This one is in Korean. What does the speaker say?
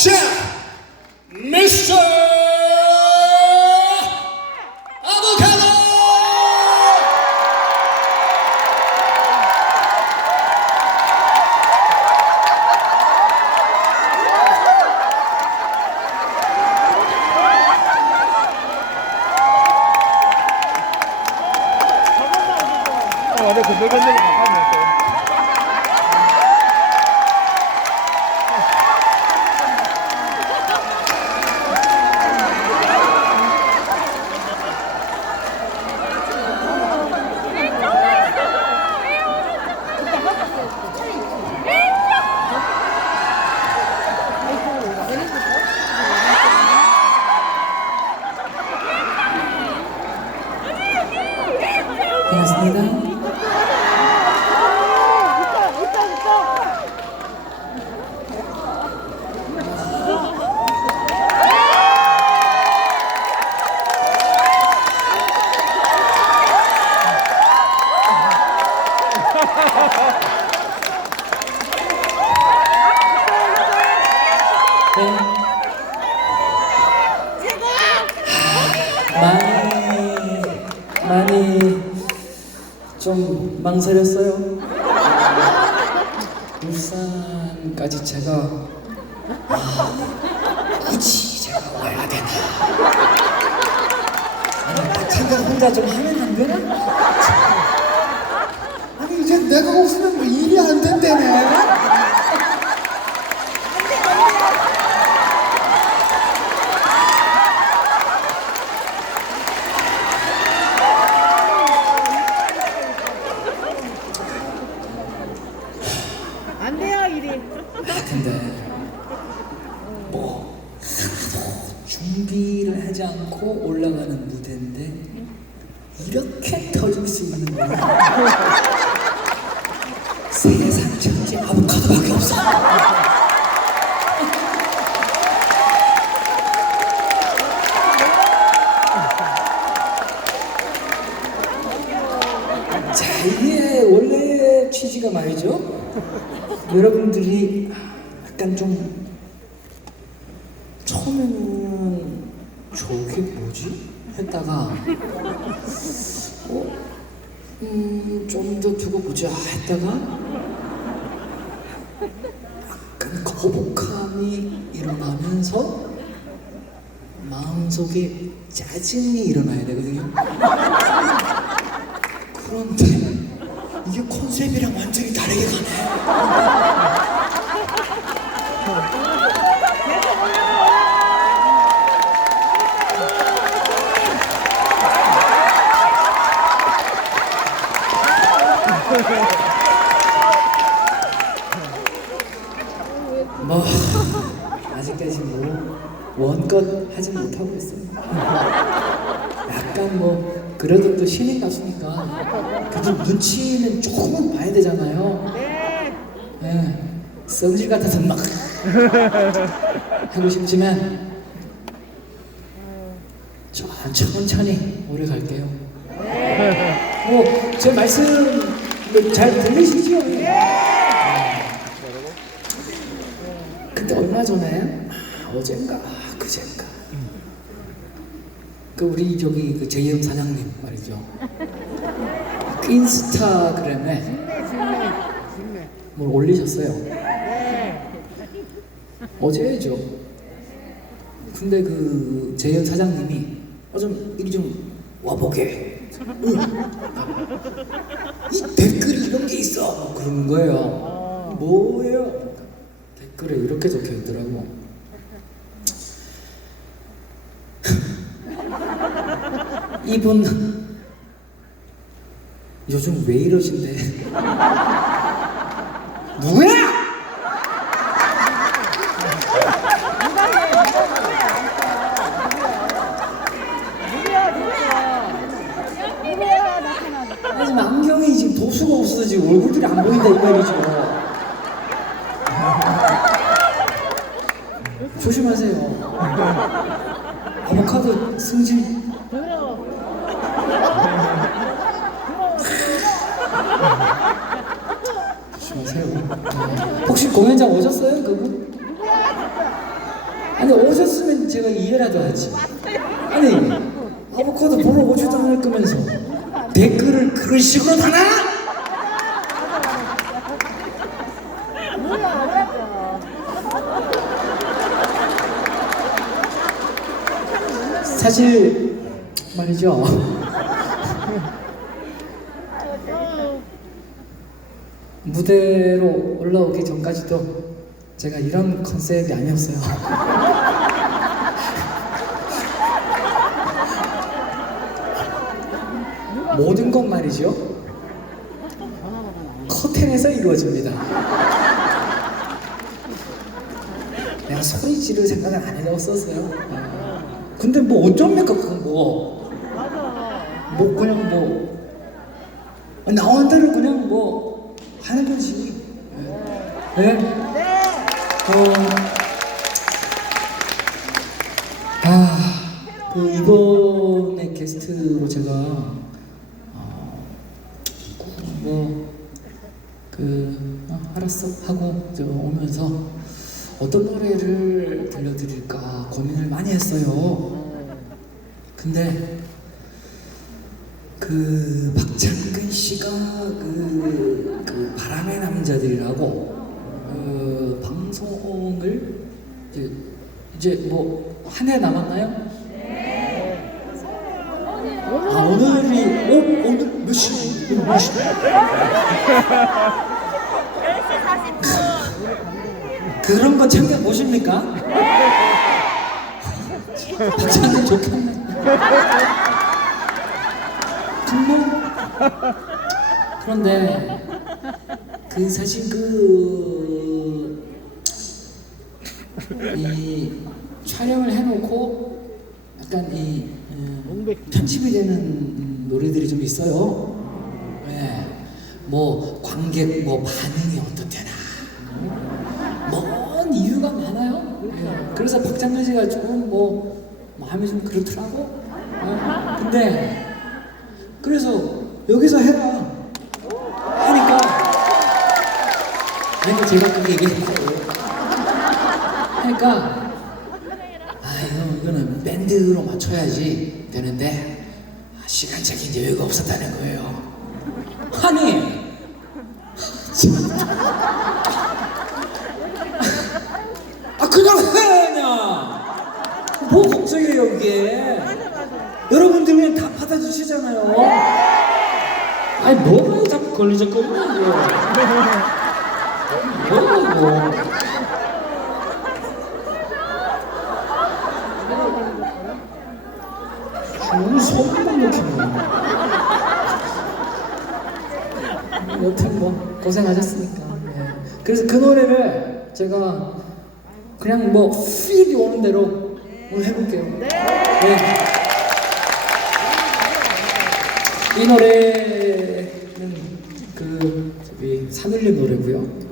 자, 미스터 아보카도! 어, 맞아. 건들 건들이 가까웠어. 반갑습니다. 네. 많이 많이 좀 망설였어요. 울산까지 제가 아, 굳이 제가 와야 되나? 아니 박찬가 혼자 좀 하면 안 되나? 아니 이제 내가 웃으면 뭐 일이 안 된다네. 안 돼요 일이. 아 근데 뭐 하나도 준비를 하지 않고 올라가는 무대인데 이렇게 터질 수 있는 거야. 세상 천지 아보카도밖에 없어. 자 이게 원래 취지가 말이죠. 여러분들이 약간 좀 처음에는 저게 뭐지? 했다가 어? 음, 좀 더 두고 보자 했다가 약간 거북함이 일어나면서 마음속에 짜증이 일어나야 되거든요. 그런데 이게 컨셉이랑 완전히 다르게 가네. 뭐 아직까지 뭐 원껏 하진 못하고 있어요. 약간 뭐 그래도 또 신인 가수니까 그래도 눈치는 조금은 봐야 되잖아요. 네. 예, 성질 같아서 막 하고 싶지만 저 천천히 오래 갈게요. 뭐 제 말씀 뭐 잘 들리시죠? 근데 얼마 전에 아, 어젠가 아, 그젠가 그 우리 저기 그 제이형 사장님 말이죠. 그 인스타그램에. 뭘 올리셨어요. 네. 어제죠. 근데 그 제이형 사장님이 어 좀 이리 좀 와보게. 응. 이 댓글이 이런 게 있어. 뭐 그러는 거예요. 뭐예요? 댓글에 이렇게 적혀 있더라고. 이분 요즘 왜 이러신데? 누구야 누구야. 누구야 나타나. 아니 지금 안경이 지금 도수가 없어서 지금 얼굴들이 안 보인다 이 말이죠. 조심하세요. 아보카도 더러워. 조심하세요. 네. 혹시 공연장 오셨어요 그분? 아니 오셨으면 제가 이해라도 하지. 아니 아보카도 보러 오지도 않을 거면서 댓글을 그런 식으로 달아? 뭐야 사실 말이죠. 무대로 올라오기 전까지도 제가 이런 컨셉이 아니었어요. 모든 것 말이죠. 커튼에서 이루어집니다. 내가 소리 지를 생각을 안 해봤었어요. 근데 뭐 어쩝니까 그건 뭐. 뭐 그냥 뭐 나온 대로 그냥 뭐 하는 거지. 네. 어, 아, 그 이번에 게스트로 제가 어, 뭐그 어, 알았어 하고 저 오면서 어떤 노래를 들려드릴까 고민을 많이 했어요. 근데 그 박창근 씨가 그, 그 바람의 남자들이라고 그 방송을 이제, 이제 뭐 한 해 남았나요? 아 오늘이 오, 오늘 몇 시? 몇 시? 그런 거 챙겨 보십니까? 박찬근 좋겠네. 정말? 그런데 그 사실 그 이 촬영을 해놓고 약간 이 음, 편집이 되는 음, 노래들이 좀 있어요. 예. 뭐 관객 뭐 반응이 어떻대나. 뭔 이유가 많아요. 예. 그래서 박장근 씨가 조금 뭐 마음이 좀 그렇더라고. 어? 근데 그래서 여기서 해라 하니까 아니 제가 그렇게 얘기했어요. 하니까 아 이거 이거는 밴드로 맞춰야지 되는데 아, 시간적인 여유가 없었다는 거예요. 아니 아 그냥 해 그냥 뭐 걱정해요 이게 여러분들 그냥 다 받아주시잖아요. 아니 뭐가 자꾸 걸리적거리냐 이거 뭐라고 줄 소리만 놓기는 여튼 뭐 고생하셨으니까. 예. 그래서 그 노래를 제가 그냥 뭐 필이 오는 대로 오늘 해볼게요. 네. 이 노래는 그 저기 산울림 노래고요